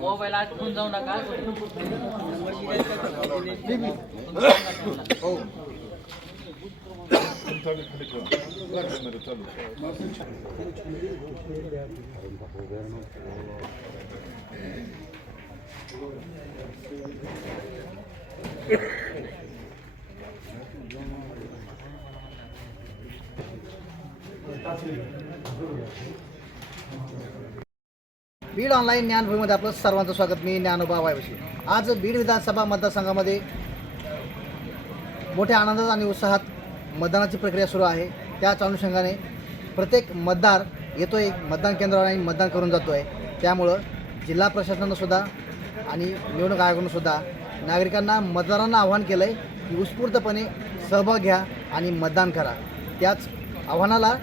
Mobile आटकून जाऊ नका Beed online ज्ञानभूमीमध्ये आपलं सर्वांचं स्वागत. मी ज्ञानोबा वायवशी. आज बीड विधानसभा मतदारसंघामध्ये मोठ्या आनंदात आणि उत्साहात मतदानाची प्रक्रिया सुरू आहे. त्याच अनुषंगाने प्रत्येक मतदार येतोय मतदान केंद्रावर आणि मतदान करून जातो आहे त्यामुळं जिल्हा प्रशासनानंसुद्धा आणि निवडणूक आयोगानंसुद्धा नागरिकांना मतदारांना आव्हान केलं आहे की उत्स्फूर्तपणे सहभाग घ्या आणि मतदान करा. त्याच आव्हानाला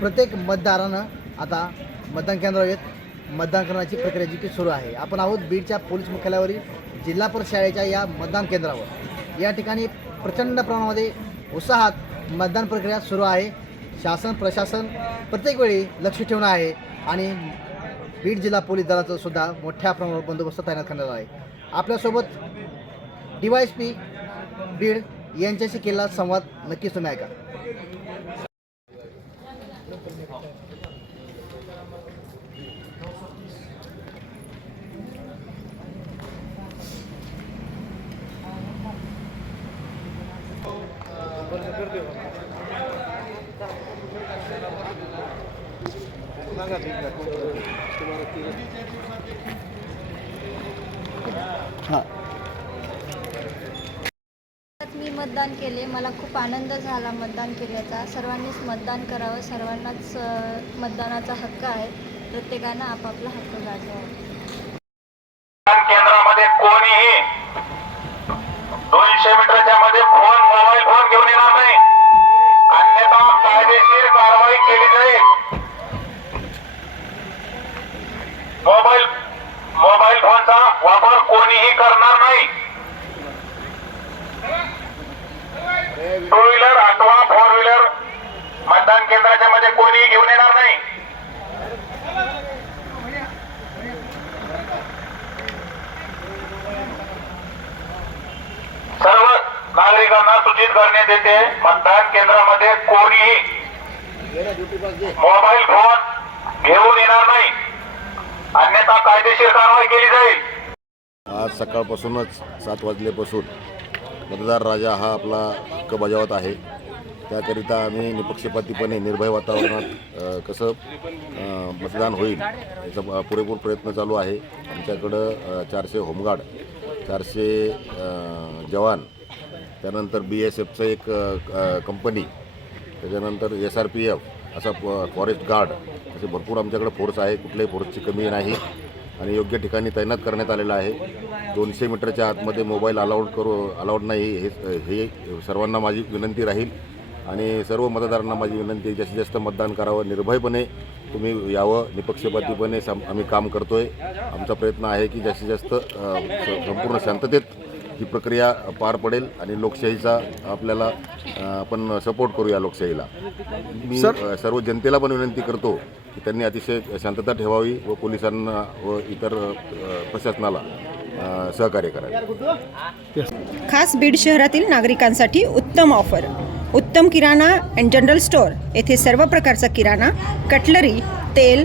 प्रत्येक मतदारानं आता मतदान केंद्रावर येत मतदान करण्याची प्रक्रिया जी की सुरू आहे. आपण आहोत बीडच्या पोलीस मुख्यालयावरील जिल्हा परिषद शाळेच्या या मतदान केंद्रावर. या ठिकाणी प्रचंड प्रमाणामध्ये उत्साहात मतदान प्रक्रिया सुरू आहे. शासन प्रशासन प्रत्येक वेळी लक्ष ठेवणं आहे आणि बीड जिल्हा पोलीस दलाचं सुद्धा मोठ्या प्रमाणावर बंदोबस्त तैनात करण्यात आहे. आपल्यासोबत D Y S P Beed यांच्याशी केलेला संवाद नक्कीच तुम्ही ऐका. मी मतदान केले. मला खूप आनंद झाला मतदान केल्याचा. सर्वांनीच मतदान करावं. सर्वांनाच मतदानाचा हक्क आहे. प्रत्येकानं आपापला हक्क गाजवावा. केंद्रामध्ये कोणीही नागरिकांना सूचित करण्यात येते मतदान केंद्रामध्ये कोणीही मोबाईल फोन घेऊन येणार नाही. अन्यथा कायदेशीर कारवाई केली जाईल. आज सकाळपासूनच सात वाजल्यापासून मतदार राजा हा आपला हक्क बजावत आहे. त्याकरिता आम्ही निपक्षपातीपणे निर्भय वातावरणात कसं मतदान होईल याचा पुरेपूर प्रयत्न चालू आहे. आमच्याकडं चारशे होमगार्ड चारशे जवान त्यानंतर बी एस एफचं एक क- कंपनी त्याच्यानंतर एस आर पी एफ असा फॉरेस्ट गार्ड असे भरपूर आमच्याकडे फोर्स आहे कुठल्याही फोर्सची कमी नाही आणि योग्य ठिकाणी तैनात करण्यात आलेला आहे. दोनशे मीटरच्या आतमध्ये मोबाईल अलाउड करू अलाउड नाही हे हे सर्वांना माझी विनंती राहील. आणि सर्व मतदारांना माझी विनंती जास्तीत जास्त मतदान करावं. निर्भयपणे तुम्ही यावं निपक्षपातीपणे सम आम्ही काम करतो आहे आमचा प्रयत्न आहे की जास्तीत जास्त संपूर्ण शांततेत ही प्रक्रिया पार पडेल आणि लोकशाहीचा आपल्याला आपण सपोर्ट करू या लोकशाहीला. मी सर्व जनतेला पण विनंती करतो की त्यांनी अतिशय शांतता ठेवावी व पोलिसांना व इतर प्रशासनाला सहकार्य करावे. खास बीड शहरातील नागरिकांसाठी उत्तम ऑफर उत्तम किराणा अँड जनरल स्टोअर येथे सर्व प्रकारचा किराणा कटलरी तेल